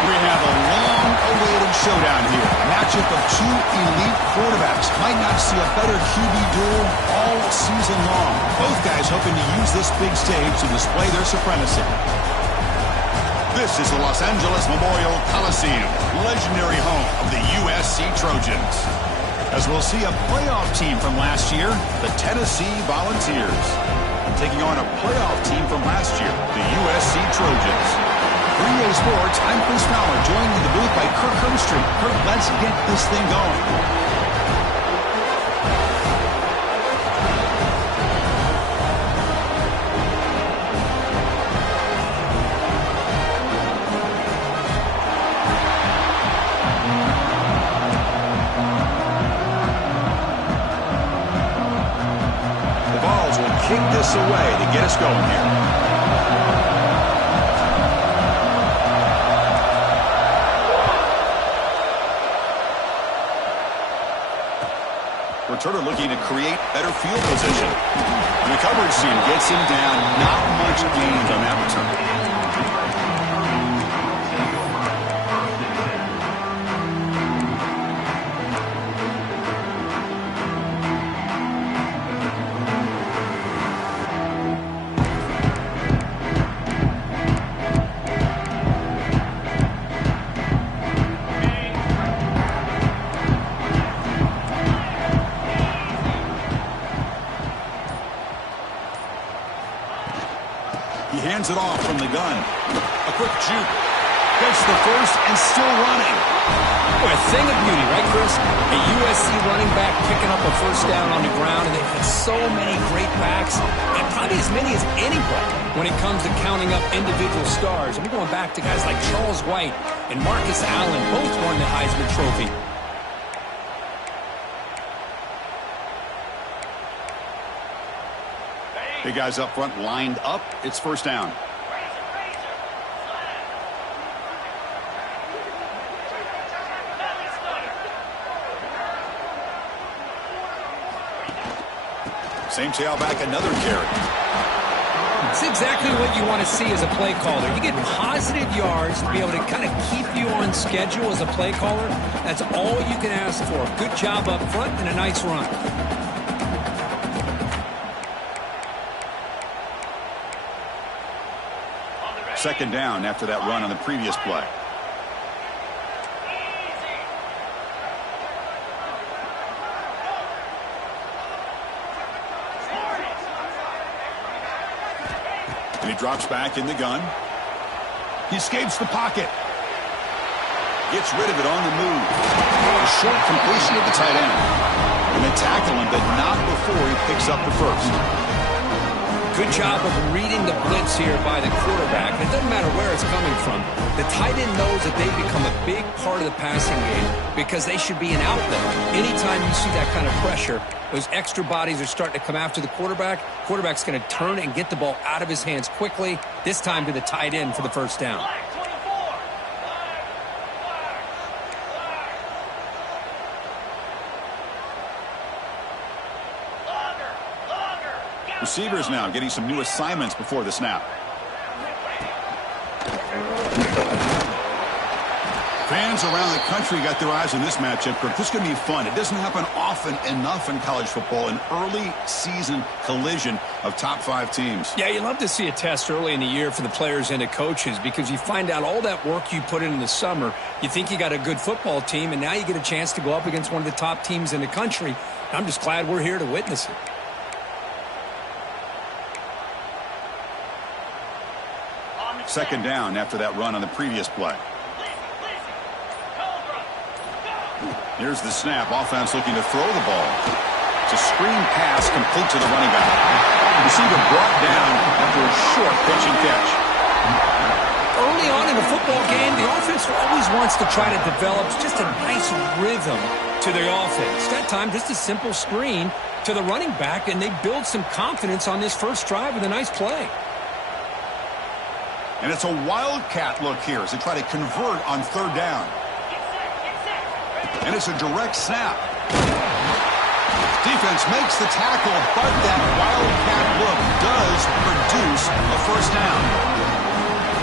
We have a long-awaited showdown here. A matchup of two elite quarterbacks. Might not see a better QB duel all season long. Both guys hoping to use this big stage to display their supremacy. This is the Los Angeles Memorial Coliseum, legendary home of the USC Trojans. As we'll see a playoff team from last year, the Tennessee Volunteers, taking on a playoff team from last year, the USC Trojans. 3A Sports, I'm Chris Fowler, joined in the booth by Kirk Hermstreet. Kirk, let's get this thing going. The Vols will kick this away to get us going here. Returner looking to create better field position. And the coverage team gets him down. Not much gained on that return. Hands it off from the gun. A quick juke. Gets the first and still running. Boy, a thing of beauty, right, Chris? A USC running back picking up a first down on the ground, and they've had so many great backs, and probably as many as anybody when it comes to counting up individual stars. And we're going back to guys like Charles White and Marcus Allen, both won the Heisman Trophy. Big guys up front lined up. It's first down. Same tailback, another carry. It's exactly what you want to see as a play caller. You get positive yards to be able to kind of keep you on schedule as a play caller. That's all you can ask for. Good job up front and a nice run. Second down after that run on the previous play. And he drops back in the gun. He escapes the pocket. Gets rid of it on the move. A short completion of the tight end. And they tackle him, but not before he picks up the first. Good job of reading the blitz here by the quarterback. It doesn't matter where it's coming from. The tight end knows that they've become a big part of the passing game because they should be an outlet. Anytime you see that kind of pressure, those extra bodies are starting to come after the quarterback. Quarterback's going to turn and get the ball out of his hands quickly, this time to the tight end for the first down. Receivers now getting some new assignments before the snap. Fans around the country got their eyes on this matchup. This is going to be fun. It doesn't happen often enough in college football, an early season collision of top 5 teams. Yeah, you love to see a test early in the year for the players and the coaches because you find out all that work you put in the summer. You think you got a good football team, and now you get a chance to go up against one of the top teams in the country. I'm just glad we're here to witness it. Second down after that run on the previous play. Here's the snap. Offense looking to throw the ball. It's a screen pass complete to the running back. The receiver brought down after a short pitching catch. Early on in the football game, the offense always wants to try to develop just a nice rhythm to their offense. That time, just a simple screen to the running back, and they build some confidence on this first drive with a nice play. And it's a wildcat look here as they try to convert on third down. And it's a direct snap. Defense makes the tackle, but that wildcat look does produce a first down.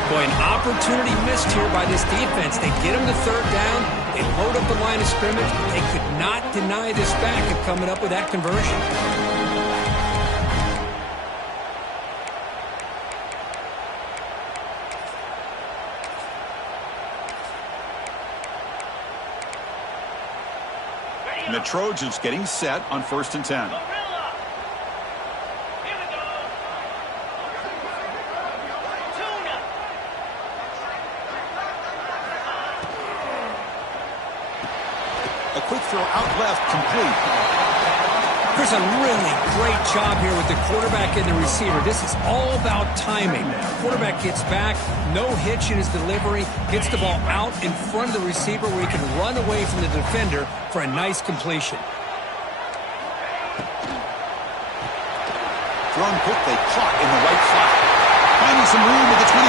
Boy, an opportunity missed here by this defense. They get him to third down. They load up the line of scrimmage. They could not deny this back of coming up with that conversion. And the Trojans getting set on 1st and 10. A quick throw out left, complete. Chris, a really great job here with the quarterback and the receiver. This is all about timing. Quarterback gets back, no hitch in his delivery, gets the ball out in front of the receiver where he can run away from the defender for a nice completion. Thrown quickly, caught in the right flat. Finding some room at the 25.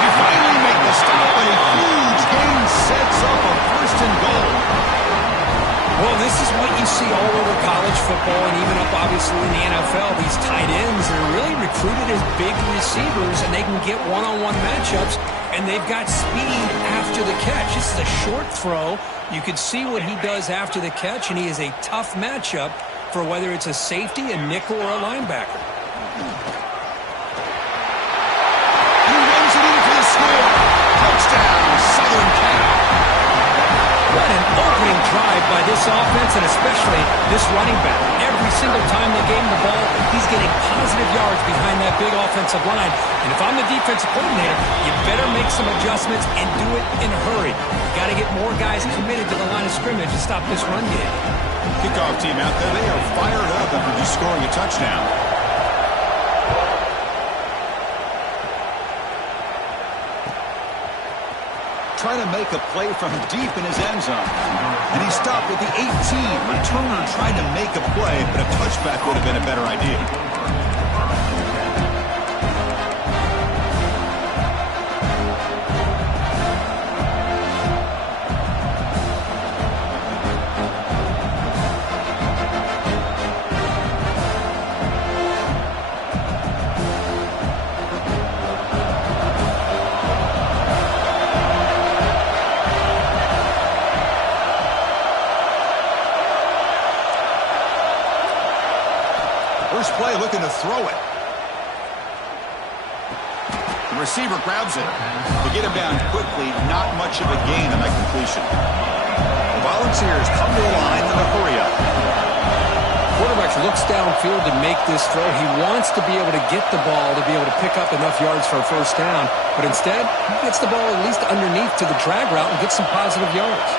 We finally make the stop, and a huge gain sets up a 1st and goal. Well, this is what you see all over college football and even up, obviously, in the NFL. These tight ends are really recruited as big receivers, and they can get one-on-one matchups, and they've got speed after the catch. This is a short throw. You can see what he does after the catch, and he is a tough matchup for whether it's a safety, a nickel, or a linebacker. He runs it in for the score. Touchdown, Southern Cal. What an opening drive by this offense, and especially this running back. Every single time they gave him the ball, he's getting positive yards behind that big offensive line. And if I'm the defensive coordinator, you better make some adjustments and do it in a hurry. You got to get more guys committed to the line of scrimmage to stop this run game. Kickoff team out there, they are fired up after just scoring a touchdown. Trying to make a play from deep in his end zone. And he stopped at the 18. Returner tried to make a play, but a touchback would have been a better idea. Play looking to throw it. The receiver grabs it. To get him down quickly, not much of a gain on that completion. The Volunteers come to the line in a hurry up. Quarterback looks downfield to make this throw. He wants to be able to get the ball to be able to pick up enough yards for a 1st down, but instead, he gets the ball at least underneath to the drag route and gets some positive yards.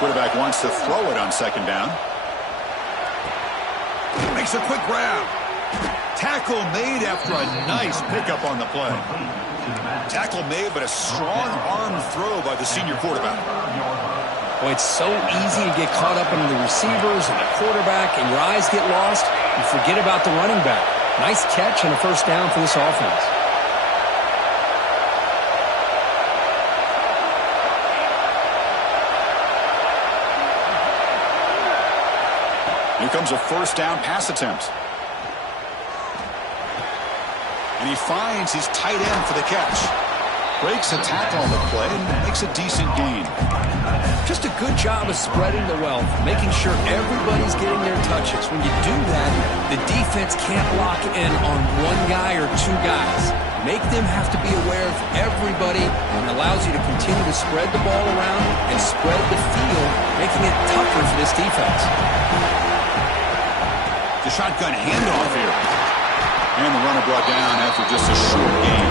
Quarterback wants to throw it on 2nd down. Makes a quick grab. Tackle made after a nice pickup on the play. Tackle made, but a strong arm throw by the senior quarterback. Boy, it's so easy to get caught up into the receivers and the quarterback, and your eyes get lost. You forget about the running back. Nice catch and a 1st down for this offense. Here comes a 1st down pass attempt. And he finds his tight end for the catch. Breaks a tackle on the play and makes a decent gain. Just a good job of spreading the wealth, making sure everybody's getting their touches. When you do that, the defense can't lock in on one guy or two guys. Make them have to be aware of everybody, and allows you to continue to spread the ball around and spread the field, making it tougher for this defense. The shotgun handoff here. And the runner brought down after just a short gain.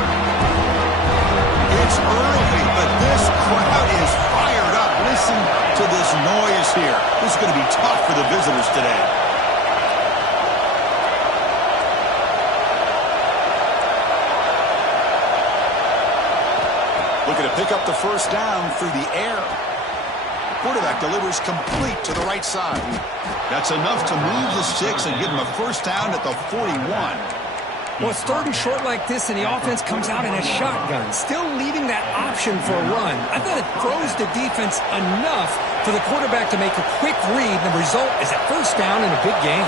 It's early, but this crowd is fired up. Listen to this noise here. This is going to be tough for the visitors today. Looking to pick up the 1st down through the air. Quarterback delivers complete to the right side. That's enough to move the sticks and give him a 1st down at the 41. Well, it's 3rd and short like this, and the offense comes out in a shotgun, still leaving that option for a run. I thought it throws the defense enough for the quarterback to make a quick read, and the result is a 1st down and a big gain.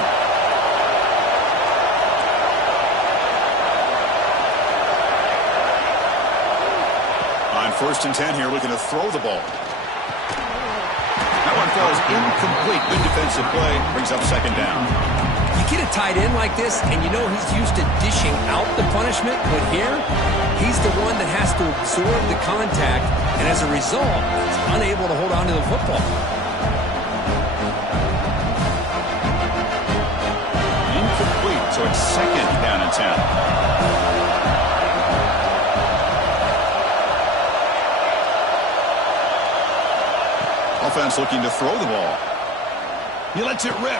first and 10 here, looking to throw the ball. That one falls incomplete. Good defensive play. Brings up second down. You get a tight end like this, and you know he's used to dishing out the punishment, but here, he's the one that has to absorb the contact, and as a result, he's unable to hold on to the football. Incomplete, so it's second down and 10. Offense looking to throw the ball. He lets it rip.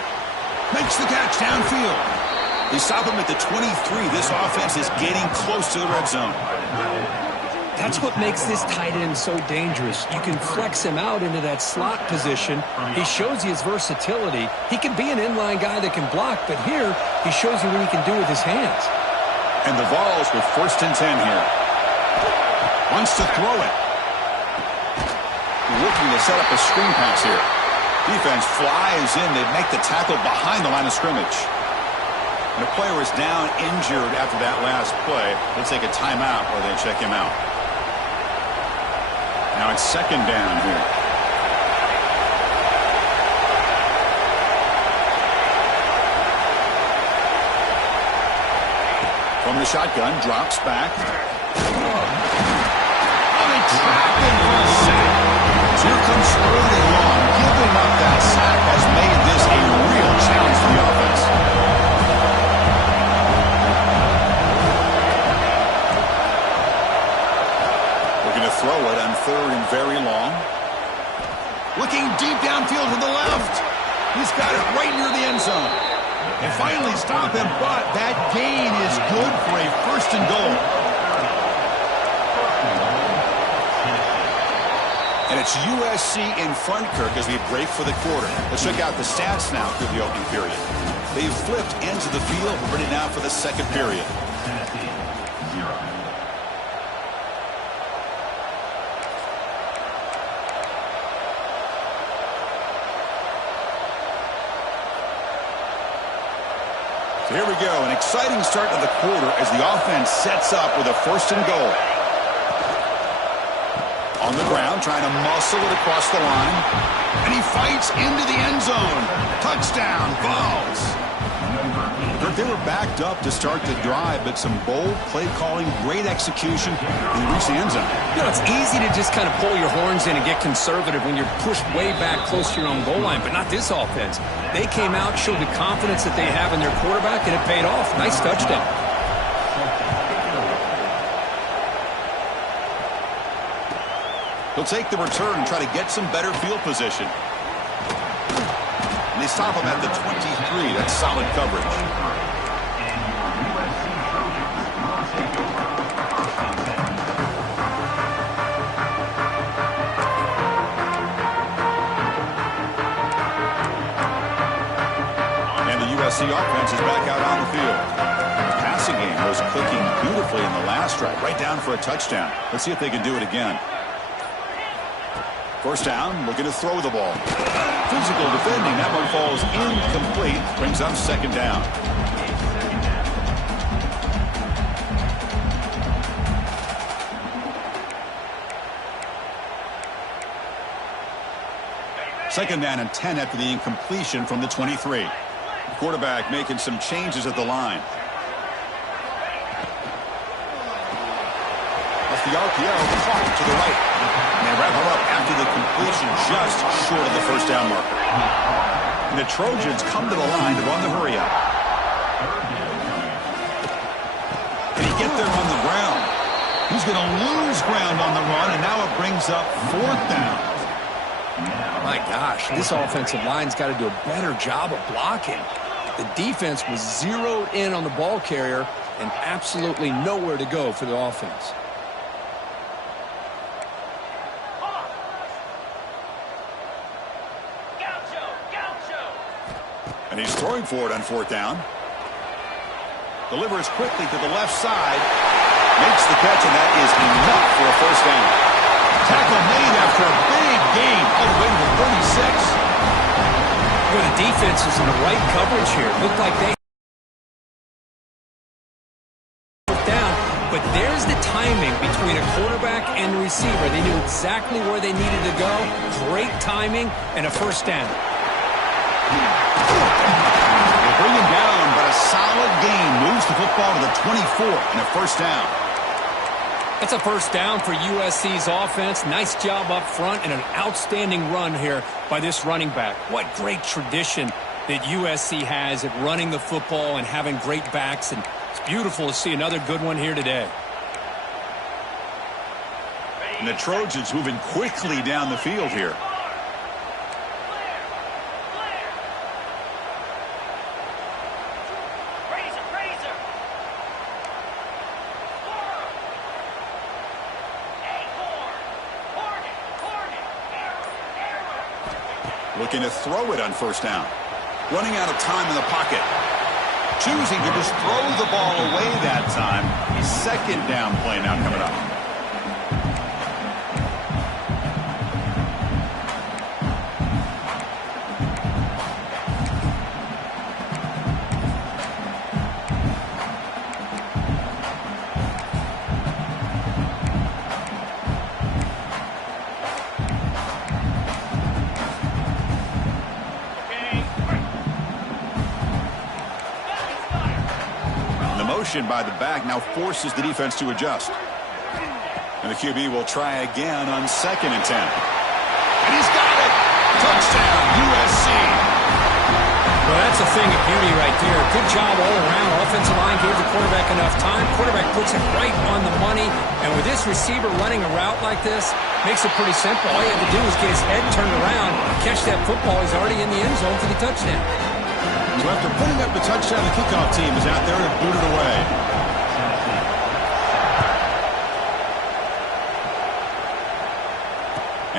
Makes the catch downfield. They stop him at the 23. This offense is getting close to the red zone. That's what makes this tight end so dangerous. You can flex him out into that slot position. He shows you his versatility. He can be an inline guy that can block, but here he shows you what he can do with his hands. And the Vols with first and 10 here. Wants to throw it. Looking to set up a screen pass here. Defense flies in. They make the tackle behind the line of scrimmage. And the player is down injured after that last play. They'll take a timeout or they check him out. Now it's second down here. From the shotgun, drops back. Oh, they trap him for a sack. So here comes early on. Giving up that sack has made this a real challenge for the offense. Looking to throw it on third and very long. Looking deep downfield to the left. He's got it right near the end zone. They finally stop him, but that gain is good for a first and goal. And it's USC in front, Kirk, as we break for the quarter. Let's check out the stats now through the opening period. They've flipped ends of the field. We're ready now for the second period. So here we go. An exciting start to the quarter as the offense sets up with a first and goal. On the ground, trying to muscle it across the line. And he fights into the end zone. Touchdown, Vols. They were backed up to start the drive, but some bold play calling, great execution, and they reached the end zone. You know, it's easy to just kind of pull your horns in and get conservative when you're pushed way back close to your own goal line, but not this offense. They came out, showed the confidence that they have in their quarterback, and it paid off. Nice touchdown. He'll take the return and try to get some better field position. And they stop him at the 23. That's solid coverage. And the USC offense is back out on the field. The passing game was clicking beautifully in the last drive, right down for a touchdown. Let's see if they can do it again. First down, looking to throw the ball. Physical defending. That one falls incomplete. Brings up second down. Second down and 10 after the incompletion from the 23. The quarterback making some changes at the line. Off the RPO, caught to the right. And they wrap him up after the completion just short of the first down marker. And the Trojans come to the line to run the hurry up. Can he get there on the ground? He's going to lose ground on the run, and now it brings up fourth down. My gosh, this offensive line's got to do a better job of blocking. The defense was zeroed in on the ball carrier and absolutely nowhere to go for the offense. And he's throwing for it on fourth down. Delivers quickly to the left side. Makes the catch, and that is enough for a first down. Tackle made after a big gain all the way to the 36. Well, the defense is in the right coverage here. Looked like they down, but but there's the timing between a quarterback and a receiver. They knew exactly where they needed to go. Great timing and a first down. They bring him down, but a solid gain moves the football to the 24 and a first down. That's a first down for USC's offense. Nice job up front and an outstanding run here by this running back. What great tradition that USC has at running the football and having great backs, and it's beautiful to see another good one here today. And the Trojans moving quickly down the field here. Looking to throw it on first down. Running out of time in the pocket. Choosing to just throw the ball away that time. Second down play now coming up. By the back now forces the defense to adjust. And the QB will try again on 2nd and 10. And he's got it! Touchdown, USC! Well, that's a thing of beauty right there. Good job all around. Offensive line gave the quarterback enough time. Quarterback puts it right on the money. And with this receiver running a route like this, makes it pretty simple. All you have to do is get his head turned around, catch that football. He's already in the end zone for the touchdown. So after putting up the touchdown, the kickoff team is out there to boot it away.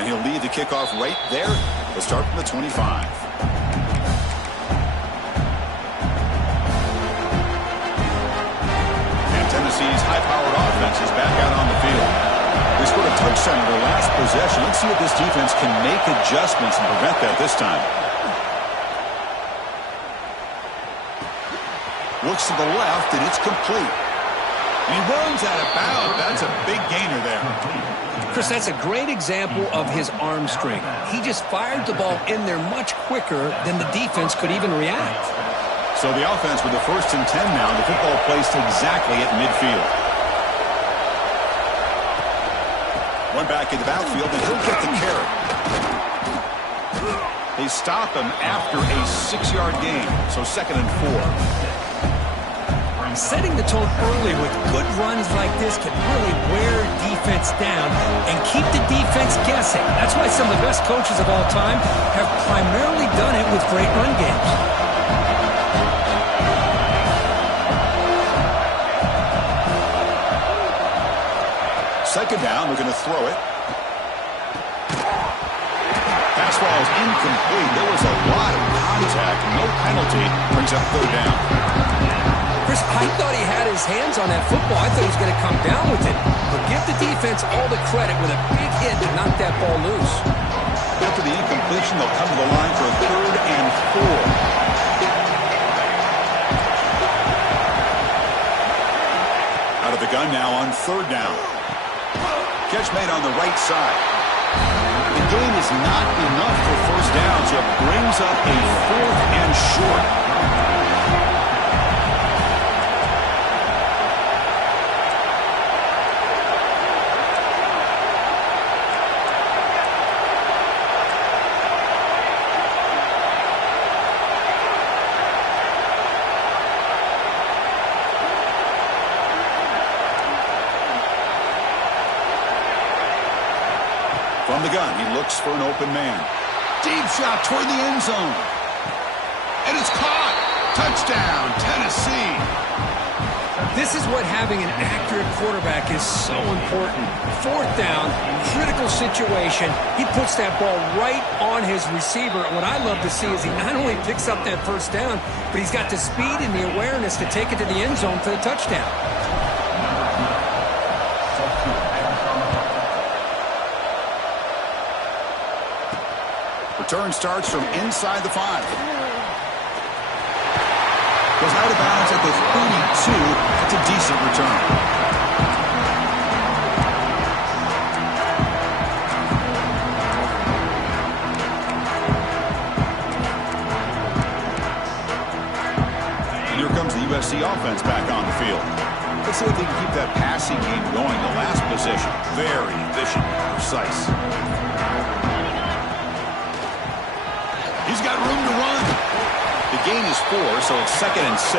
And he'll lead the kickoff right there. We'll start from the 25. And Tennessee's high-powered offense is back out on the field. They scored a touchdown in their last possession. Let's see if this defense can make adjustments and prevent that this time. Looks to the left, and it's complete. And he runs out of bounds. That's a big gainer there. Chris, that's a great example of his arm strength. He just fired the ball in there much quicker than the defense could even react. So the offense with the 1st and 10 now. The football placed exactly at midfield. One back in the backfield, and he'll get the carry. They stop him after a 6-yard gain. So 2nd and 4. Setting the tone early with good runs like this can really wear defense down and keep the defense guessing. That's why some of the best coaches of all time have primarily done it with great run games. Second down, we're going to throw it. Pass ball is incomplete. There was a lot of contact. No penalty. Brings up 3rd down. Chris, I thought he had his hands on that football. I thought he was going to come down with it. But give the defense all the credit with a big hit to knock that ball loose. After the incompletion, they'll come to the line for a 3rd and 4. Out of the gun now on 3rd down. Catch made on the right side. The game is not enough for first down, so it brings up a 4th and short. From the gun, he looks for an open man. Deep shot toward the end zone. And it's caught. Touchdown, Tennessee. This is what having an accurate quarterback is so important. 4th down, critical situation. He puts that ball right on his receiver. What I love to see is he not only picks up that first down, but he's got the speed and the awareness to take it to the end zone for the touchdown. Return starts from inside the 5. Goes out of bounds at the 32. That's a decent return. position. Very efficient, precise. He's got room to run. The gain is 4, so it's 2nd and 6.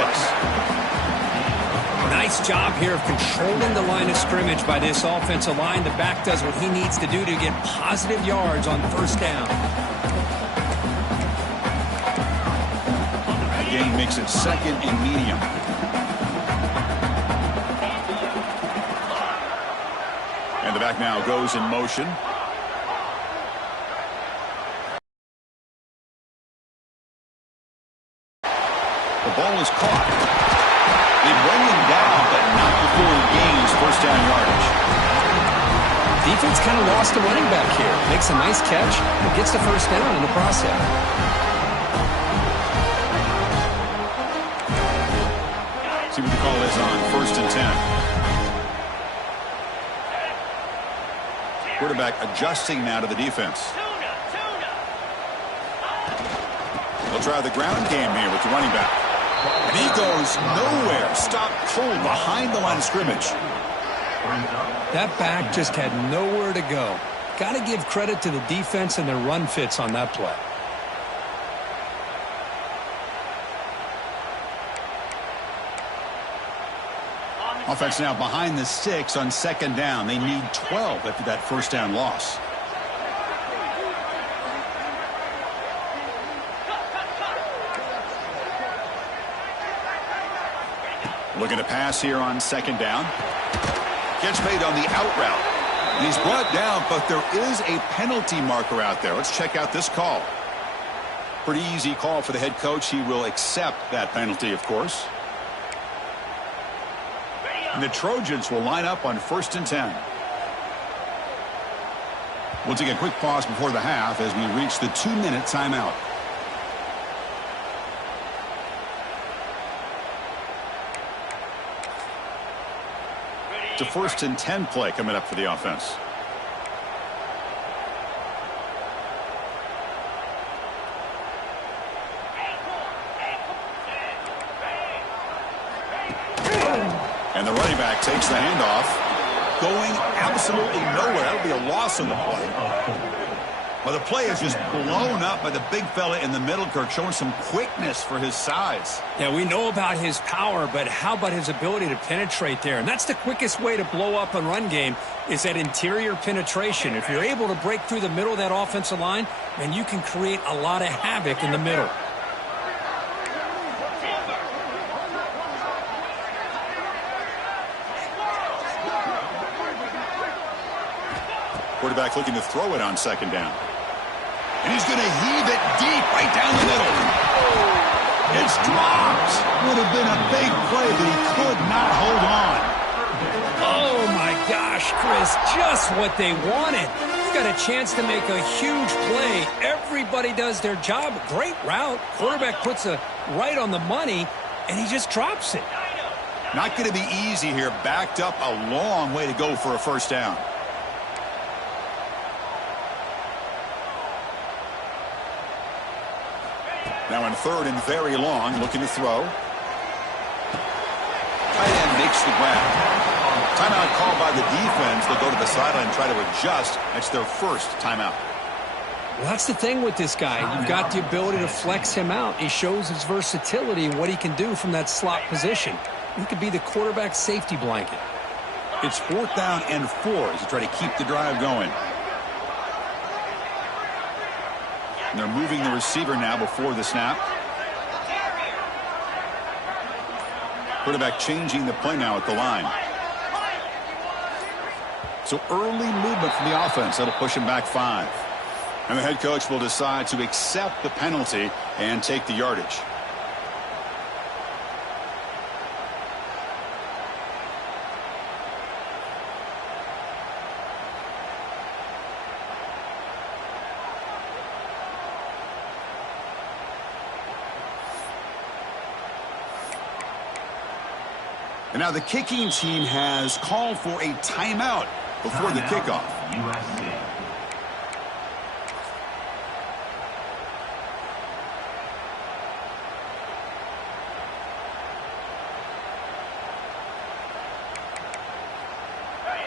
Nice job here of controlling the line of scrimmage by this offensive line. The back does what he needs to do to get positive yards on 1st down. The gain makes it 2nd and medium. And the back now goes in motion. The ball is caught. They bring him down, but not before he gains 1st down yardage. Defense kind of lost a running back here. Makes a nice catch, but gets the 1st down in the process. See what the call is on 1st and 10. Quarterback adjusting now to the defense. They'll try the ground game here with the running back. And he goes nowhere. Stopped cold behind the line of scrimmage. That back just had nowhere to go. Got to give credit to the defense and their run fits on that play. Offense now behind the 6 on 2nd down. They need 12 after that 1st down loss. Looking to pass here on 2nd down. Gets made on the out route. And he's brought down, but there is a penalty marker out there. Let's check out this call. Pretty easy call for the head coach. He will accept that penalty, of course. And the Trojans will line up on 1st and 10. We'll take a quick pause before the half as we reach the 2-minute timeout. It's a 1st and 10 play coming up for the offense. And the running back takes the handoff, going absolutely nowhere. That'll be a loss on the play. Well, the play is just blown up by the big fella in the middle, Kirk, showing some quickness for his size. Yeah, we know about his power, but how about his ability to penetrate there? And that's the quickest way to blow up a run game is that interior penetration. If you're able to break through the middle of that offensive line, then you can create a lot of havoc in the middle. Quarterback looking to throw it on 2nd down. And he's going to heave it deep right down the middle. It's dropped. Would have been a big play, but he could not hold on. Oh, my gosh, Chris, just what they wanted. You've got a chance to make a huge play. Everybody does their job. Great route. Quarterback puts it right on the money, and he just drops it. Not going to be easy here. Backed up a long way to go for a 1st down. Now in 3rd and very long, looking to throw. Tight end makes the grab. Timeout called by the defense. They'll go to the sideline and try to adjust. That's their 1st timeout. Well, that's the thing with this guy. You've got the ability to flex him out. He shows his versatility and what he can do from that slot position. He could be the quarterback safety blanket. It's 4th down and 4 as they try to keep the drive going. And they're moving the receiver now before the snap. Quarterback changing the play now at the line. So early movement from the offense. That'll push him back 5. And the head coach will decide to accept the penalty and take the yardage. And now the kicking team has called for a timeout before the kickoff. USC.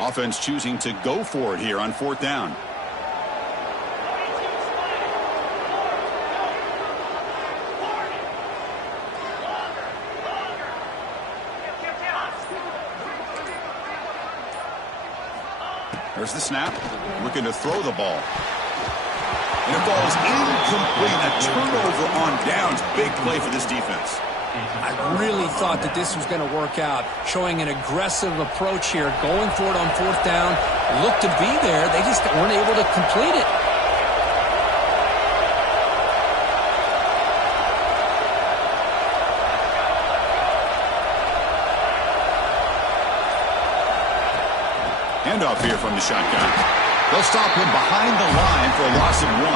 Offense choosing to go for it here on 4th down. There's the snap. Looking to throw the ball. And it falls incomplete. A turnover on downs. Big play for this defense. I really thought that this was going to work out. Showing an aggressive approach here. Going for it on 4th down. Looked to be there. They just weren't able to complete it. Handoff here from the shotgun. They'll stop him behind the line for a loss of 1.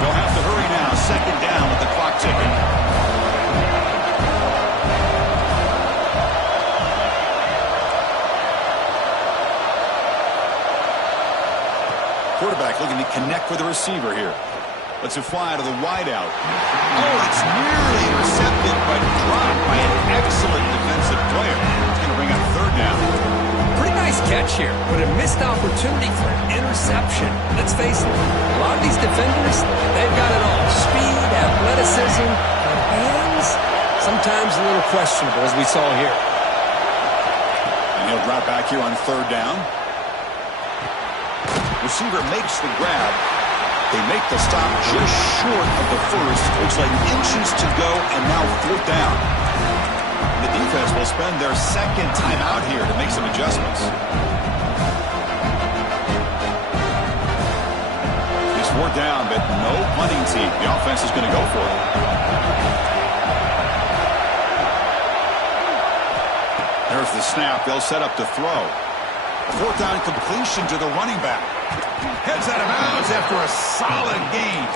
They'll have to hurry now. 2nd down with the clock ticking. Quarterback looking to connect with the receiver here. Lets it fly to the wideout. Oh, it's nearly intercepted, but dropped by an excellent defensive player. It's going to bring up 3rd down. Pretty nice catch here, but a missed opportunity for an interception. Let's face it, a lot of these defenders, they've got it all. Speed, athleticism, but hands, sometimes a little questionable, as we saw here. And he'll drop back here on 3rd down. Receiver makes the grab. They make the stop just short of the first. Looks like inches to go, and now 4th down. The defense will spend their 2nd time out here to make some adjustments. It's 4th down, but no punting team. The offense is going to go for it. There's the snap. They'll set up to throw. 4th down completion to the running back. Heads out of bounds after a solid gain.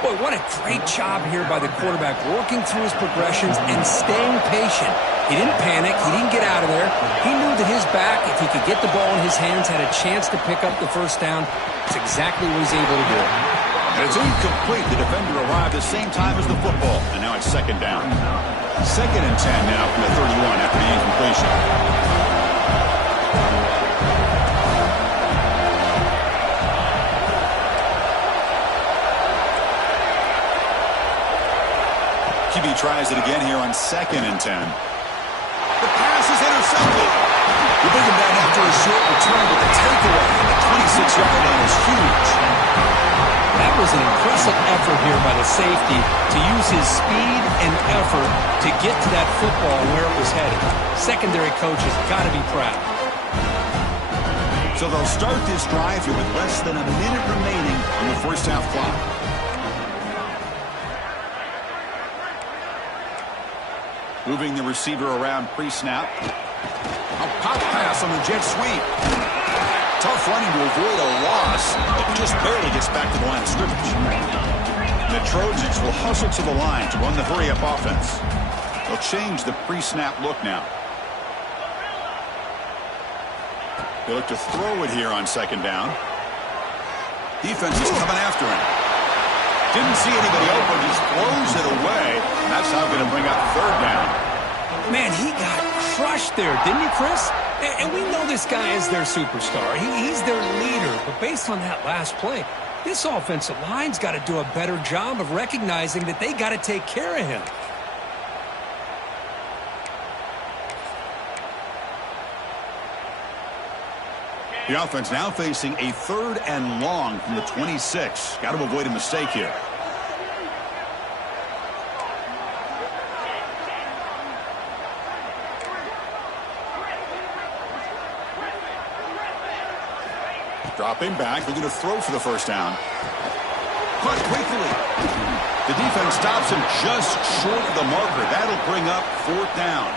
Boy, what a great job here by the quarterback, working through his progressions and staying patient. He didn't panic. He didn't get out of there. He knew that his back, if he could get the ball in his hands, had a chance to pick up the 1st down. It's exactly what he's able to do. And it's incomplete. The defender arrived the same time as the football, and now it's 2nd down. 2nd and 10 now from the 31 after the incompletion. QB tries it again here on 2nd and 10. The pass is intercepted. They bring him down after a short return, but the takeaway on the 26-yard line is huge. That was an impressive effort here by the safety to use his speed and effort to get to that football where it was headed. Secondary coaches got to be proud. So they'll start this drive here with less than a minute remaining on the 1st half clock. Moving the receiver around pre-snap. A pop pass on the jet sweep. Tough running to avoid a loss. It just barely gets back to the line of scrimmage. And the Trojans will hustle to the line to run the hurry-up offense. They'll change the pre-snap look now. They look to throw it here on 2nd down. Defense is coming after him. Didn't see anybody open, just throws it away. And that's how they're going to bring up 3rd down. Man, he got crushed there, didn't he, Chris? And we know this guy is their superstar. He's their leader. But based on that last play, this offensive line's got to do a better job of recognizing that they got to take care of him. The offense now facing a 3rd and long from the 26. Got to avoid a mistake here. Dropping back, looking to throw for the 1st down. Caught quickly. The defense stops him just short of the marker. That'll bring up 4th down.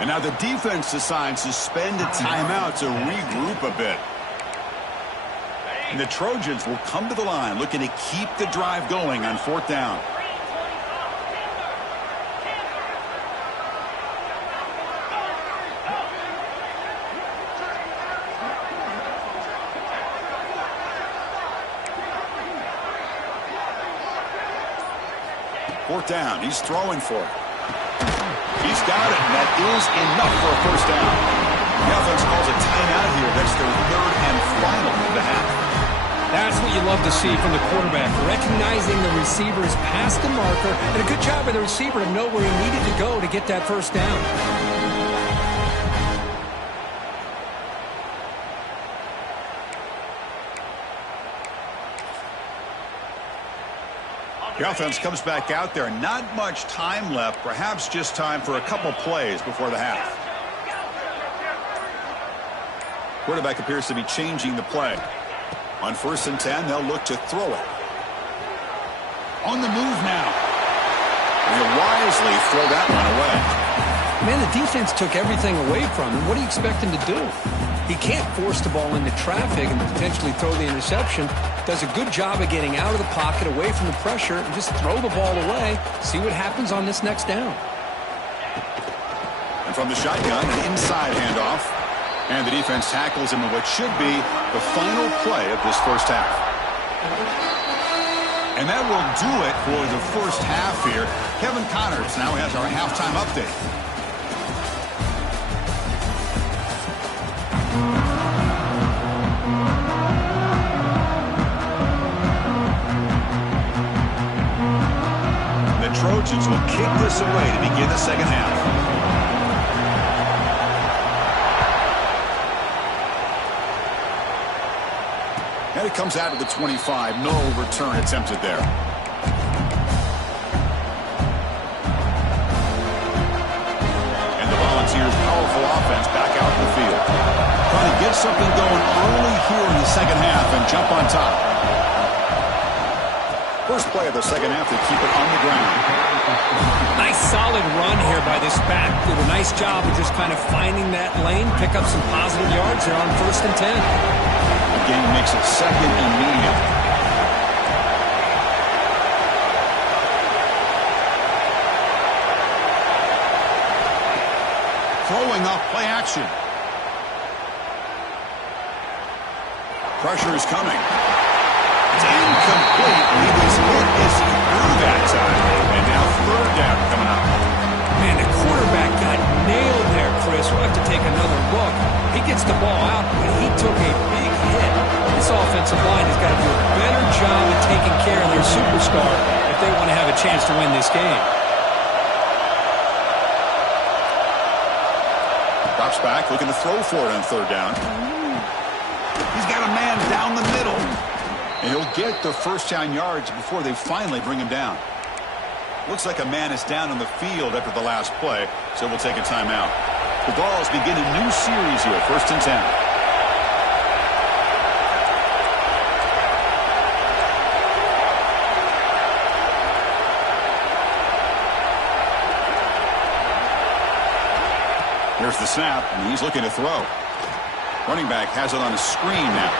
And now the defense decides to spend a timeout to regroup a bit. And the Trojans will come to the line looking to keep the drive going on 4th down. Fourth down. He's throwing for it. He's got it, and that is enough for a 1st down. The offense calls a love to see from the quarterback, recognizing the receiver is past the marker, and a good job by the receiver to know where he needed to go to get that first down. The offense comes back out there. Not much time left. Perhaps just time for a couple plays before the half. Quarterback appears to be changing the play. On 1st and 10, they'll look to throw it. On the move now. And he'll wisely throw that one away. Man, the defense took everything away from him. What do you expect him to do? He can't force the ball into traffic and potentially throw the interception. Does a good job of getting out of the pocket, away from the pressure, and just throw the ball away. See what happens on this next down. And from the shotgun, an inside handoff. And the defense tackles him in what should be the final play of this first half. And that will do it for the first half here. Kevin Connors now has our halftime update. The Trojans will kick this away to begin the second half. And it comes out of the 25. No return attempted there. And the Volunteers' powerful offense back out in the field. Trying to get something going early here in the second half and jump on top. First play of the second half to keep it on the ground. Nice solid run here by this back. Did a nice job of just kind of finding that lane, pick up some positive yards there on 1st and 10. Game makes it second and medium. Throwing off play action. Pressure is coming. It's incomplete. He was hit as he threw that time. And now 3rd down coming up. Man, the quarterback got nailed there, Chris. We'll have to take another look. He gets the ball out, but he took a big hit. This offensive line has got to do a better job of taking care of their superstar if they want to have a chance to win this game. Drops back, looking to throw for it on 3rd down. He's got a man down the middle. And he'll get the first down yards before they finally bring him down. Looks like a man is down on the field after the last play, so we'll take a timeout. The Vols begin a new series here, 1st and 10. Here's the snap, and he's looking to throw. Running back has it on a screen now.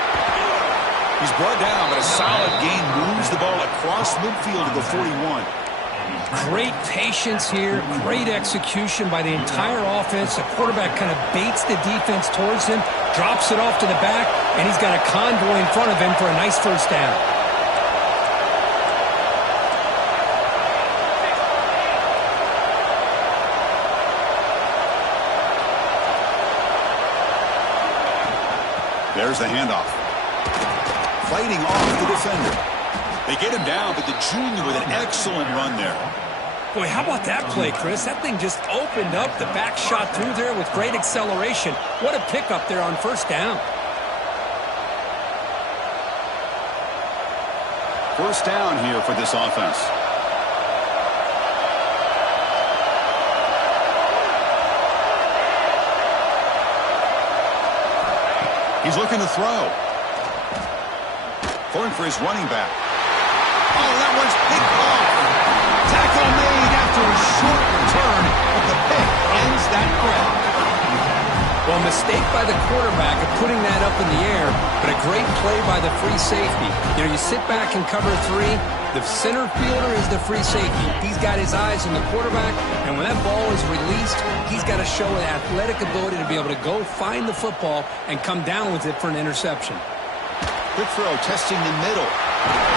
He's brought down, but a solid gain moves the ball across midfield to the 41. Great patience here, great execution by the entire offense. The quarterback kind of baits the defense towards him, drops it off to the back, and he's got a convoy in front of him for a nice first down. There's the handoff. Fighting off the defender. They get him down, but the junior with an excellent run there. Boy, how about that play, Chris? That thing just opened up. The back shot through there with great acceleration. What a pickup there on 1st down. 1st down here for this offense. He's looking to throw. Going for his running back. Oh, that one's picked off. Tackle made after a short return, but the pick ends that grab. Well, mistake by the quarterback of putting that up in the air, but a great play by the free safety. You know, you sit back and cover 3. The center fielder is the free safety. He's got his eyes on the quarterback, and when that ball is released, he's got to show an athletic ability to be able to go find the football and come down with it for an interception. Quick throw, testing the middle.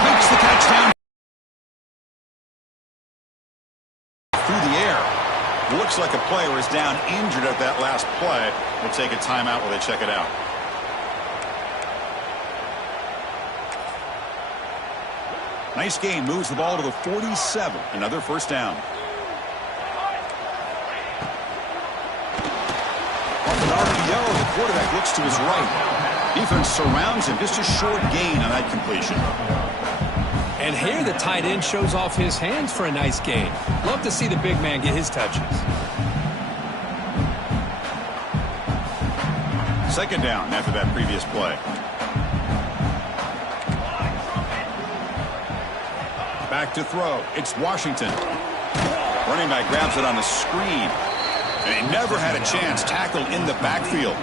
Makes the catch down through the air. Looks like a player is down injured at that last play. We'll take a timeout while they check it out. Nice gain. Moves the ball to the 47. Another first down. Off an RPO, the quarterback looks to his right. Defense surrounds him. Just a short gain on that completion. And here the tight end shows off his hands for a nice gain. Love to see the big man get his touches. Second down after that previous play. Back to throw. It's Washington. Running back grabs it on the screen. And he never had a chance. Tackled in the backfield.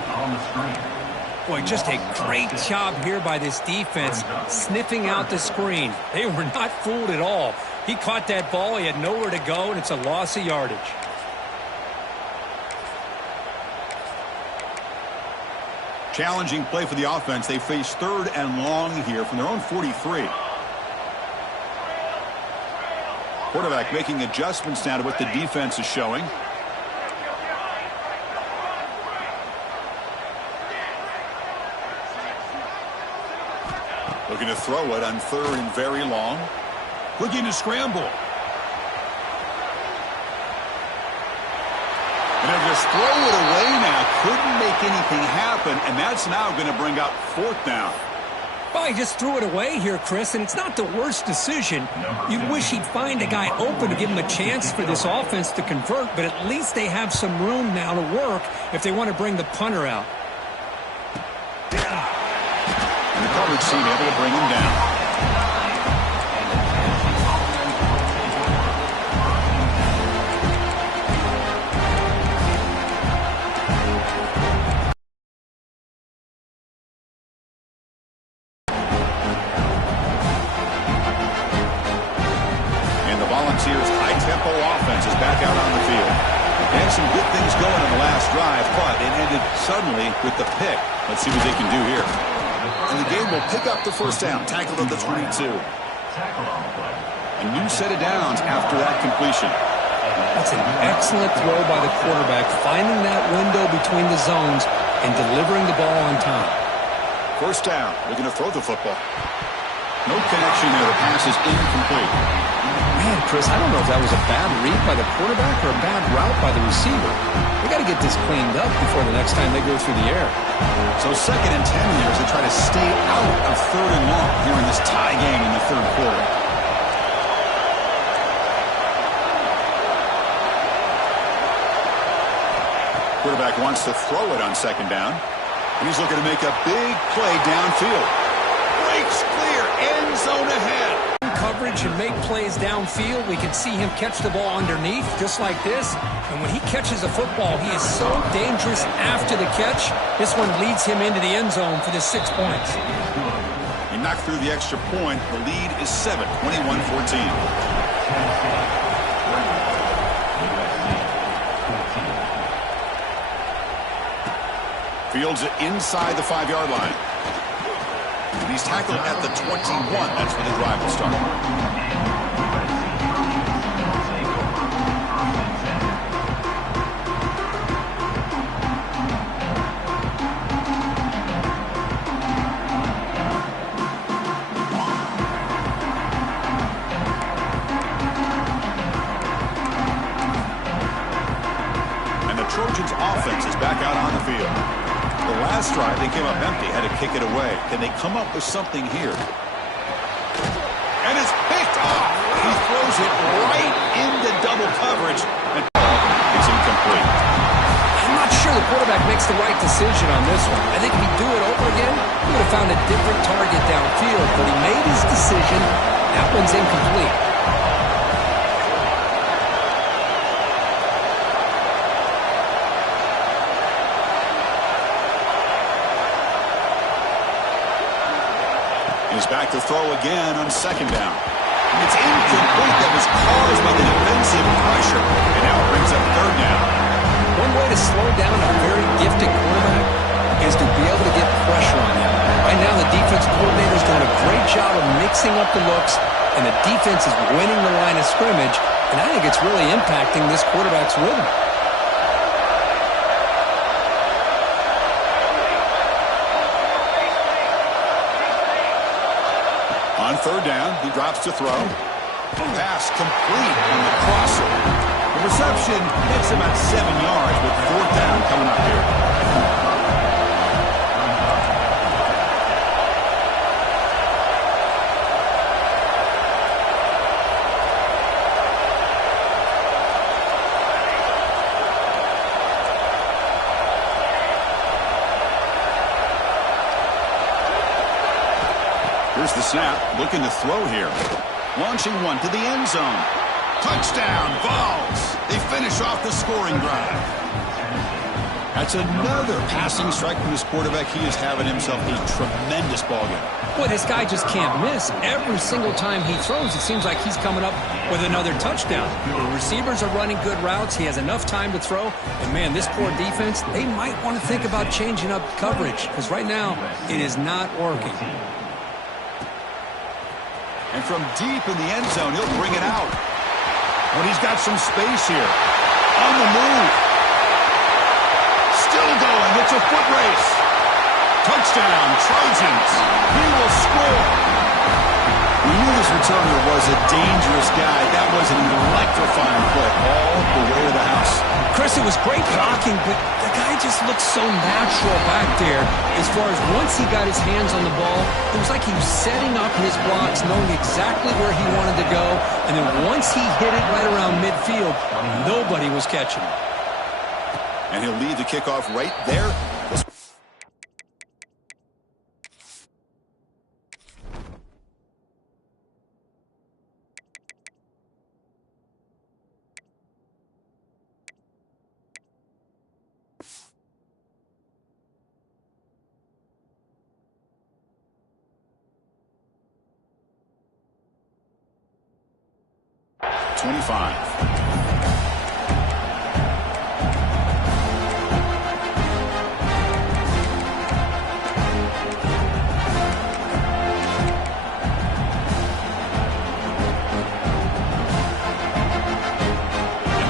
Boy, just a great job here by this defense, sniffing out the screen. They were not fooled at all. He caught that ball. He had nowhere to go, and it's a loss of yardage. Challenging play for the offense. They face 3rd and long here from their own 43. Quarterback making adjustments now to what the defense is showing. Looking to throw it on 3rd and very long. Looking to scramble. And they'll just throw it away now. Couldn't make anything happen, and that's now going to bring up 4th down. Well, he just threw it away here, Chris, and it's not the worst decision. You wish he'd find a guy open to give him a chance for this offense to convert, but at least they have some room now to work if they want to bring the punter out. And the coverage team able to bring him down. Volunteers' high-tempo offense is back out on the field. They had some good things going in the last drive, but it ended suddenly with the pick. Let's see what they can do here. And the game will pick up the first down, tackled at the 22. A new set of downs after that completion. That's an excellent throw by the quarterback, finding that window between the zones and delivering the ball on time. First down, looking to throw the football. No connection there. The pass is incomplete. Man, Chris, I don't know if that was a bad read by the quarterback or a bad route by the receiver. They got to get this cleaned up before the next time they go through the air. So 2nd and 10 here as they try to stay out of 3rd and long here in this tie game in the 3rd quarter. Quarterback wants to throw it on 2nd down. He's looking to make a big play downfield. Breaks clear, end zone ahead. Coverage and make plays downfield. We can see him catch the ball underneath just like this. And when he catches a football, he is so dangerous after the catch. This one leads him into the end zone for the 6 points. He knocked through the extra point. The lead is 7, 21-14. Fields it inside the 5-yard line. He's tackled at the 21. That's where the drive will start. And the Trojans' offense is back out on the field. The last drive, they came up empty, had to kick it away. Can they come up with something here? And it's picked off. He throws it right into double coverage. And it's incomplete. I'm not sure the quarterback makes the right decision on this one. I think if he'd do it over again, he would have found a different target downfield. But he made his decision. That one's incomplete. He's back to throw again on 2nd down. It's incomplete. That was caused by the defensive pressure. And now it brings up 3rd down. One way to slow down a very gifted quarterback is to be able to get pressure on him. Right now, the defense coordinator is doing a great job of mixing up the looks, and the defense is winning the line of scrimmage, and I think it's really impacting this quarterback's rhythm. On third down, he drops to throw. Pass complete on the crosser. The reception gets him at 7 yards with fourth down coming up here. Here's the snap, looking to throw here. Launching one to the end zone. Touchdown, Vols. They finish off the scoring drive. That's another passing strike from this quarterback. He is having himself a tremendous ballgame. Boy, this guy just can't miss. Every single time he throws, it seems like he's coming up with another touchdown. The receivers are running good routes. He has enough time to throw. And, man, this poor defense, they might want to think about changing up coverage because right now it is not working. And from deep in the end zone, he'll bring it out. But he's got some space here. On the move. Still going. It's a foot race. Touchdown, Trojans. He will score. We knew this returner was a dangerous guy. That was an electrifying play all the way to the house. Chris, it was great blocking, but the guy just looked so natural back there. As far as once he got his hands on the ball, it was like he was setting up his blocks, knowing exactly where he wanted to go. And then once he hit it right around midfield, nobody was catching him. And he'll lead the kickoff right there.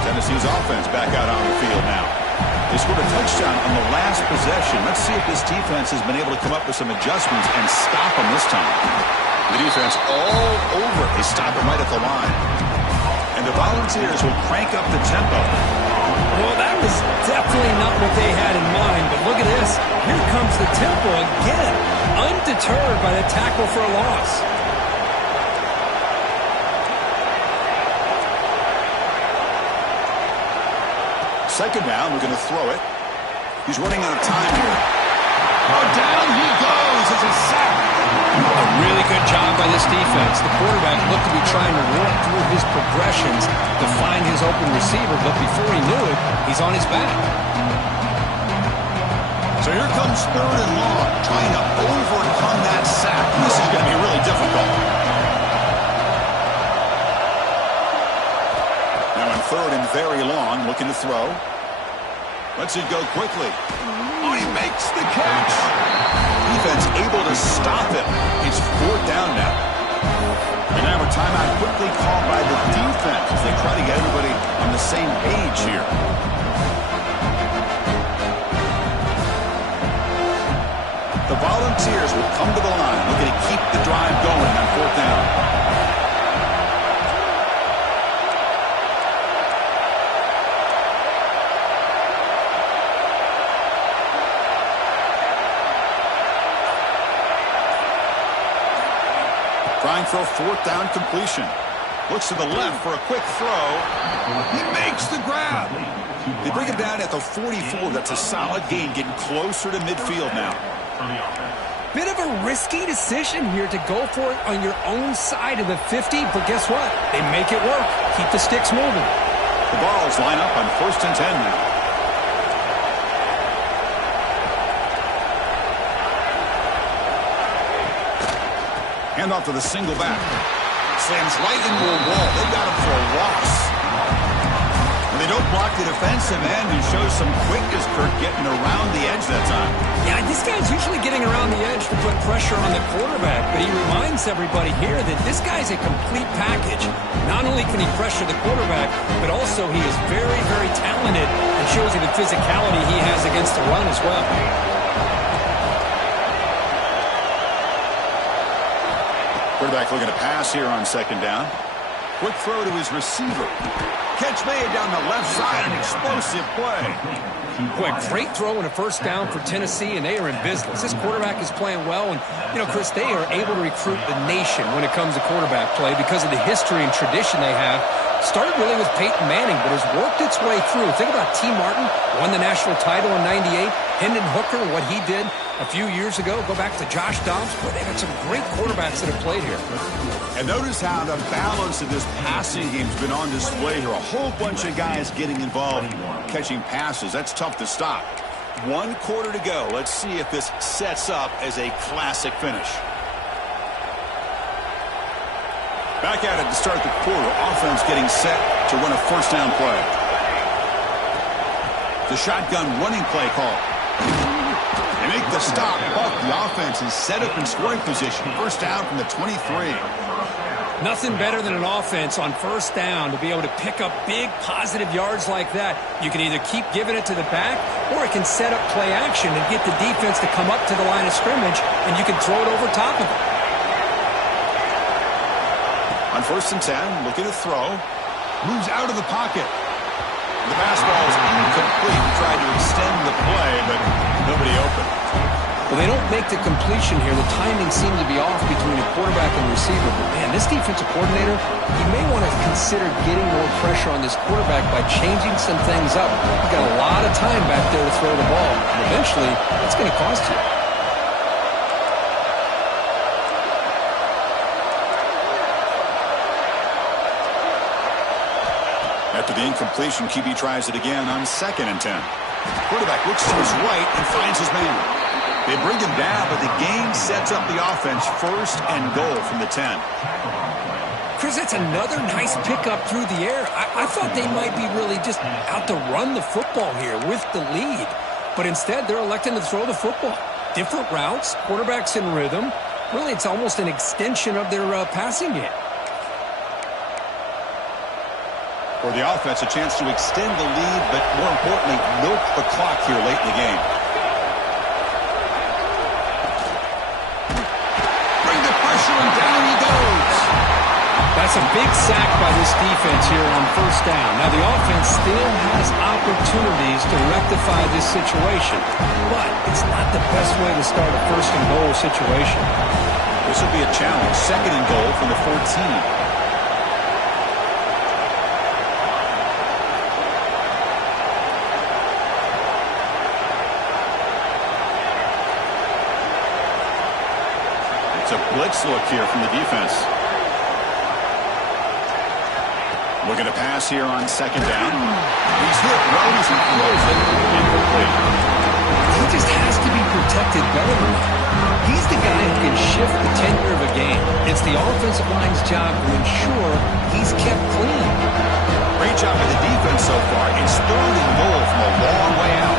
Tennessee's offense back out on the field now. They scored a touchdown on the last possession. Let's see if this defense has been able to come up with some adjustments and stop them this time. The defense all over. They stop it right at the line. And the Volunteers will crank up the tempo. Well, that was definitely not what they had in mind, but look at this. Here comes the tempo again, undeterred by the tackle for a loss. Second down, we're going to throw it. He's running out of time here. Oh, down he goes. It's a sack. A really good job by this defense. The quarterback looked to be trying to work through his progressions to find his open receiver, but before he knew it, he's on his back. So here comes third and long, trying to overcome that sack. This is going to be really difficult. Now in third and very long, looking to throw. Lets it go quickly. Oh, he makes the catch. Defense able to stop him. It's fourth down now. And now a timeout quickly called by the defense as they try to get everybody on the same page here. The Volunteers will come to the line, looking to keep the drive going on fourth down. Trying for a fourth down completion. Looks to the left for a quick throw. He makes the grab. They bring him down at the 44. That's a solid gain, getting closer to midfield now. Bit of a risky decision here to go for it on your own side of the 50, but guess what? They make it work. Keep the sticks moving. The Vols line up on 1st and 10 now. Hand off to the single back. Slams right into a wall. They got him for a loss. When they don't block the defensive end, he shows some quickness, Kurt, getting around the edge that time. Yeah, this guy's usually getting around the edge to put pressure on the quarterback, but he reminds everybody here that this guy's a complete package. Not only can he pressure the quarterback, but also he is very, very talented and shows you the physicality he has against the run as well. Quarterback looking to pass here on second down. Quick throw to his receiver. Catch made down the left side, an explosive play. Boy, great throw and a first down for Tennessee, and they are in business. This quarterback is playing well, and, you know, Chris, they are able to recruit the nation when it comes to quarterback play because of the history and tradition they have. Started really with Peyton Manning, but has worked its way through. Think about T. Martin, won the national title in '98. Hendon Hooker, what he did a few years ago. Go back to Josh Dobbs. Boy, they've got some great quarterbacks that have played here. And notice how the balance of this passing game's been on display here. A whole bunch of guys getting involved, catching passes. That's tough to stop. 1 quarter to go. Let's see if this sets up as a classic finish. Back at it to start the quarter. Offense getting set to run a first down play. The shotgun running play call. They make the stop, but the offense is set up in scoring position. First down from the 23. Nothing better than an offense on first down to be able to pick up big positive yards like that. You can either keep giving it to the back, or it can set up play action and get the defense to come up to the line of scrimmage, and you can throw it over top of it. On 1st and 10, looking to throw. Moves out of the pocket. The pass ball is incomplete. Tried to extend the play, but nobody open. Well, they don't make the completion here. The timing seemed to be off between the quarterback and the receiver. But, man, this defensive coordinator, he may want to consider getting more pressure on this quarterback by changing some things up. He's got a lot of time back there to throw the ball. And eventually, that's going to cost you. After the incompletion, QB tries it again on 2nd and 10. Quarterback looks to his right and finds his man. They bring him down, but the game sets up the offense. 1st and goal from the 10. Chris, that's another nice pickup through the air. I thought they might be really just out to run the football here with the lead. But instead, they're electing to throw the football. Different routes, quarterbacks in rhythm. Really, it's almost an extension of their passing game. For the offense, a chance to extend the lead, but more importantly, milk the clock here late in the game. Bring the pressure, and down he goes. That's a big sack by this defense here on first down. Now, the offense still has opportunities to rectify this situation, but it's not the best way to start a 1st and goal situation. This will be a challenge. 2nd and goal from the 14. It's a blitz look here from the defense. Looking to pass here on 2nd down. He's hit well as he throws it. Incomplete. He just has to be protected better than that. He's the guy who can shift the tenure of a game. It's the offensive line's job to ensure he's kept clean. Great job by the defense so far. It's 3rd and goal from a long way out.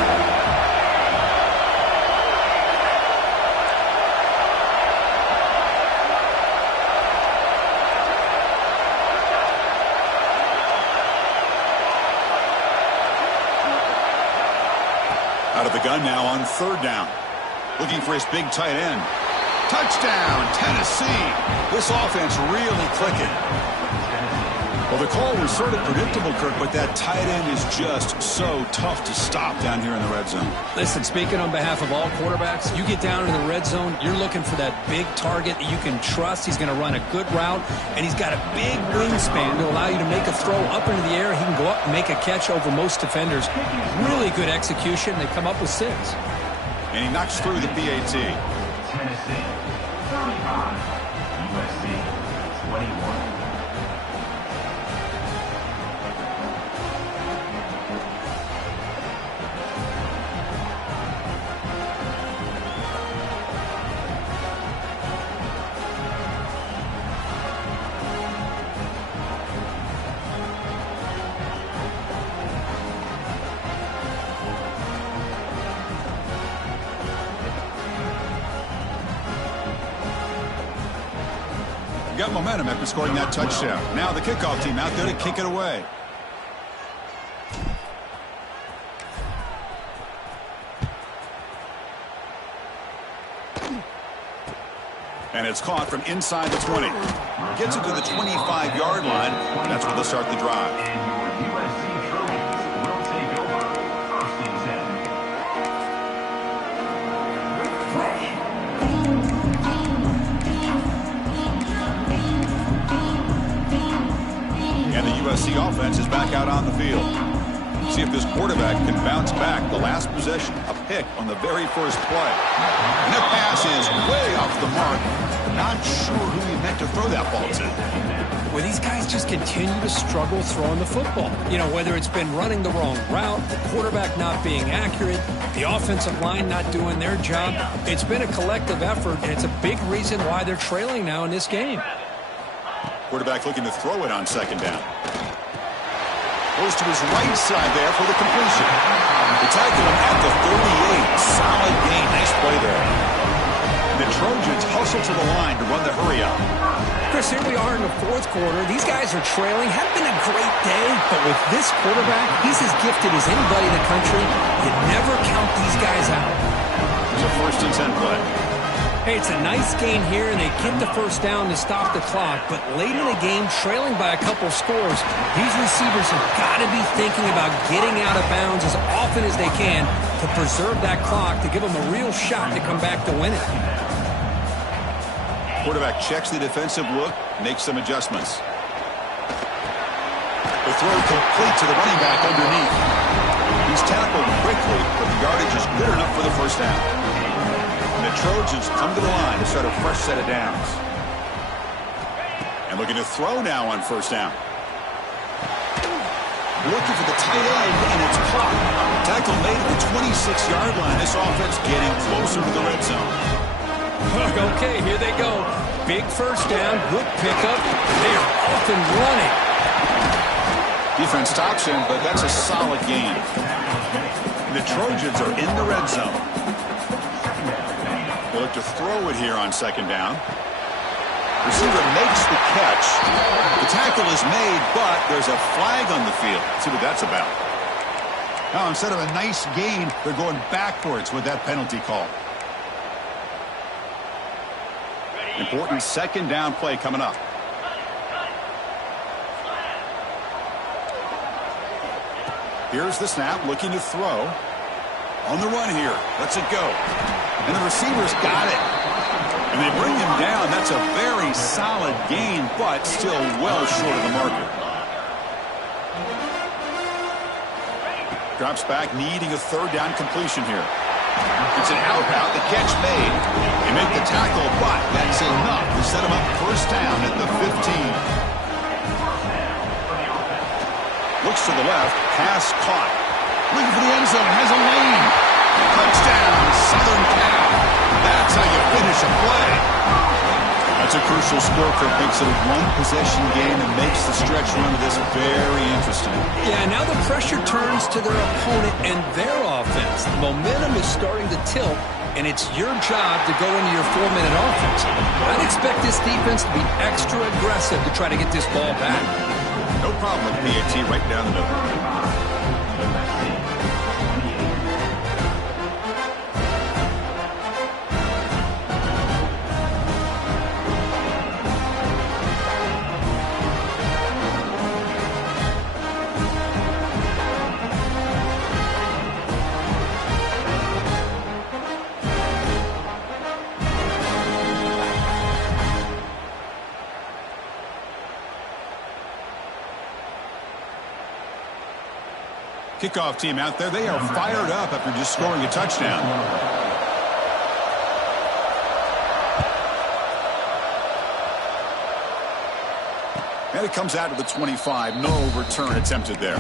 Out of the gun now on 3rd down. Looking for his big tight end. Touchdown, Tennessee. This offense really clicking. Well, the call was sort of predictable, Kirk, but that tight end is just so tough to stop down here in the red zone. Listen, speaking on behalf of all quarterbacks, you get down in the red zone, you're looking for that big target that you can trust. He's going to run a good route, and he's got a big wingspan to allow you to make a throw up into the air. He can go up and make a catch over most defenders. Really good execution. They come up with 6. And he knocks through the PAT. Tennessee, 35, USC, 21. Got momentum after scoring that touchdown. Now the kickoff team out there to kick it away. And it's caught from inside the 20. Gets it to the 25-yard line. That's where they'll start the drive. And your USC Trojans will take over 1st and 10. And the USC offense is back out on the field. See if this quarterback can bounce back. The last possession, a pick on the very first play. And the pass is way off the mark. Not sure who he meant to throw that ball to. Well, these guys just continue to struggle throwing the football. You know, whether it's been running the wrong route, the quarterback not being accurate, the offensive line not doing their job. It's been a collective effort, and it's a big reason why they're trailing now in this game. Quarterback looking to throw it on second down. Goes to his right side there for the completion. The tackle at the 38. Solid gain. Nice play there. The Trojans hustle to the line to run the hurry up. Chris, here we are in the fourth quarter. These guys are trailing. Hadn't been a great day, but with this quarterback, he's as gifted as anybody in the country. You never count these guys out. It's a 1st and 10 play. Hey, it's a nice gain here, and they get the first down to stop the clock. But late in the game, trailing by a couple scores, these receivers have got to be thinking about getting out of bounds as often as they can to preserve that clock, to give them a real shot to come back to win it. Quarterback checks the defensive look, makes some adjustments. The throw complete to the running back underneath. He's tackled quickly, but the yardage is good enough for the first down. And the Trojans come to the line to start a fresh set of downs. And looking to throw now on first down. Looking for the tight end, and it's caught. Tackle made at the 26-yard line. This offense getting closer to the red zone. Okay, here they go. Big first down, good pickup. They are off and running. Defense stops him, but that's a solid gain. The Trojans are in the red zone. They look to throw it here on second down. Receiver makes the catch. The tackle is made, but there's a flag on the field. Let's see what that's about. Now, instead of a nice gain, they're going backwards with that penalty call. Important second down play coming up. Here's the snap, looking to throw. On the run here. Lets it go. And the receiver's got it. And they bring him down. That's a very solid gain, but still well short of the marker. Drops back, needing a third down completion here. It's an out route, the catch made. They make the tackle, but that's enough to set him up first down at the 15. Looks to the left, pass caught. Looking for the end zone, has a lane. Touchdown, Southern Cal. That's how you finish a play. That's a crucial score for makes it a one-possession game and makes the stretch run of this very interesting. Yeah, now the pressure turns to their opponent and their offense. The momentum is starting to tilt, and it's your job to go into your 4-minute offense. I'd expect this defense to be extra aggressive to try to get this ball back. No problem with PAT right down the middle. Kickoff team out there, they are fired up after just scoring a touchdown. And it comes out to the 25. No return attempted there.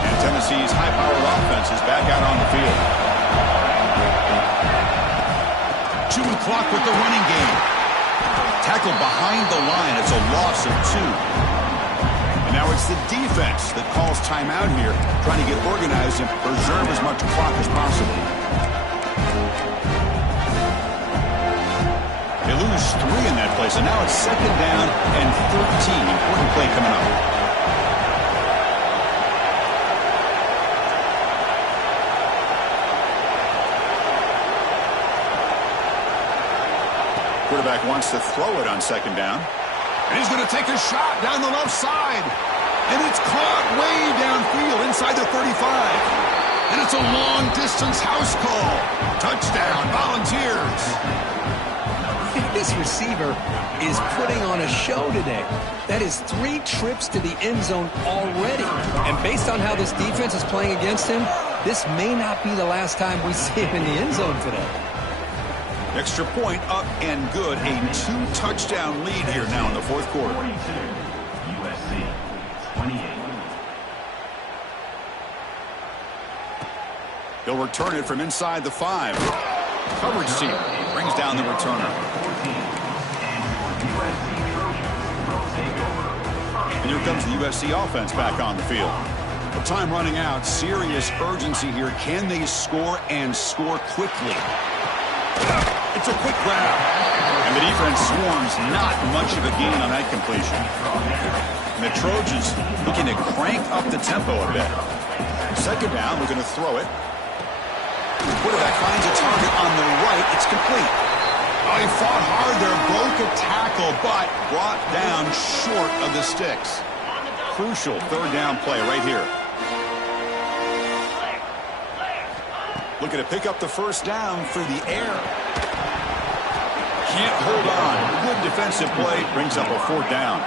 And Tennessee's high-powered offense is back out on the field. Chewing clock with the running game. Tackled behind the line. It's a loss of 2. And now it's the defense that calls timeout here, trying to get organized and preserve as much clock as possible. They lose 3 in that play, so now it's second down and 13. Important play coming up. Quarterback wants to throw it on second down. And he's going to take a shot down the left side. And it's caught way downfield inside the 35. And it's a long-distance house call. Touchdown, Volunteers. This receiver is putting on a show today. That is 3 trips to the end zone already. And based on how this defense is playing against him, this may not be the last time we see him in the end zone today. Extra point up and good. A 2-touchdown lead here now in the fourth quarter. 42, USC 28. He'll return it from inside the 5. Coverage team brings down the returner. And here comes the USC offense back on the field. With time running out, serious urgency here. Can they score and score quickly? It's a quick grab. And the defense swarms, not much of a gain on that completion. And the Trojans looking to crank up the tempo a bit. Second down, we're going to throw it. The quarterback finds a target on the right. It's complete. Oh, he fought hard there, broke a tackle, but brought down short of the sticks. Crucial third down play right here. Looking to pick up the first down for the air. Can't hold on. Good defensive play brings up a fourth down.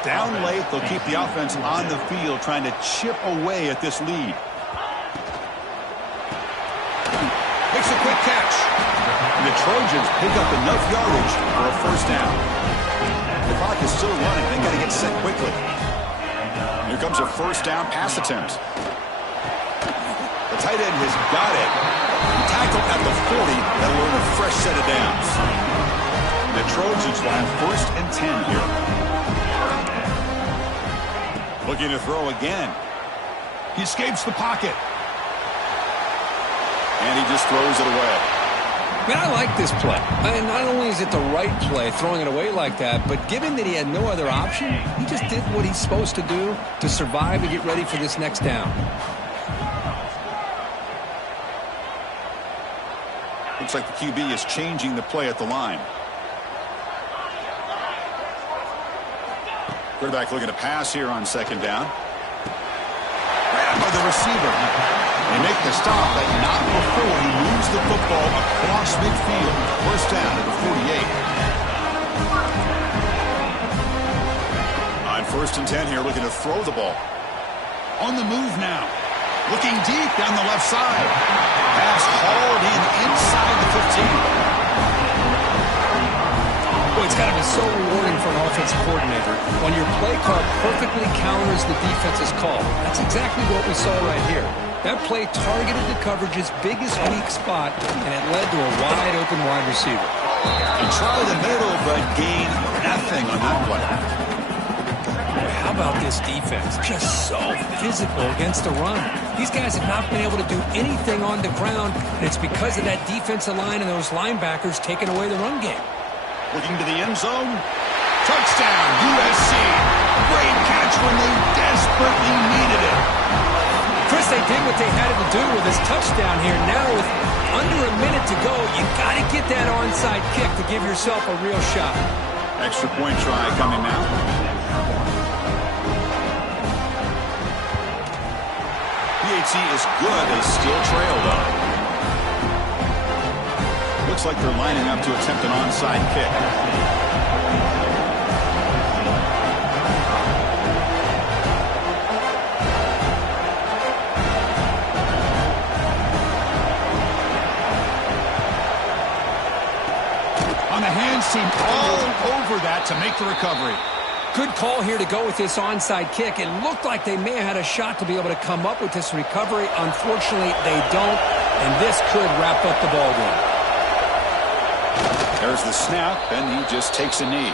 Down late, they'll keep the offense on the field trying to chip away at this lead. Makes a quick catch. And the Trojans pick up enough yardage for a first down. The clock is still running. They got to get set quickly. Here comes a first down pass attempt. The tight end has got it. Tackled at the 40. That'll earn a fresh set of downs. The Trojans will have first and 10 here. Looking to throw again. He escapes the pocket. And he just throws it away. Man, I like this play. And not only is it the right play, throwing it away like that, but given that he had no other option, he just did what he's supposed to do to survive and get ready for this next down. Looks like the QB is changing the play at the line. Quarterback looking to pass here on second down. Grab by the receiver. They make the stop, but not before he moves the football across midfield. First down at the 48. On first and 10 here, looking to throw the ball. On the move now. Looking deep down the left side. Pass hauled in inside the 15. Boy, it's got to be so rewarding for an offensive coordinator when your play call perfectly counters the defense's call. That's exactly what we saw right here. That play targeted the coverage's biggest weak spot, and it led to a wide-open wide receiver. And try the middle, but gain nothing on that play. Boy, how about this defense? Just so physical against the run. These guys have not been able to do anything on the ground, and it's because of that defensive line and those linebackers taking away the run game. Looking to the end zone. Touchdown, USC. Great catch when they desperately needed it. Chris, they did what they had to do with this touchdown here. Now with under a minute to go, you got to get that onside kick to give yourself a real shot. Extra point try coming now. PAT is good. They still trail, though. Looks like they're lining up to attempt an onside kick. On the hands team, all over that to make the recovery. Good call here to go with this onside kick. It looked like they may have had a shot to be able to come up with this recovery. Unfortunately, they don't, and this could wrap up the ball game. There's the snap, and he just takes a knee.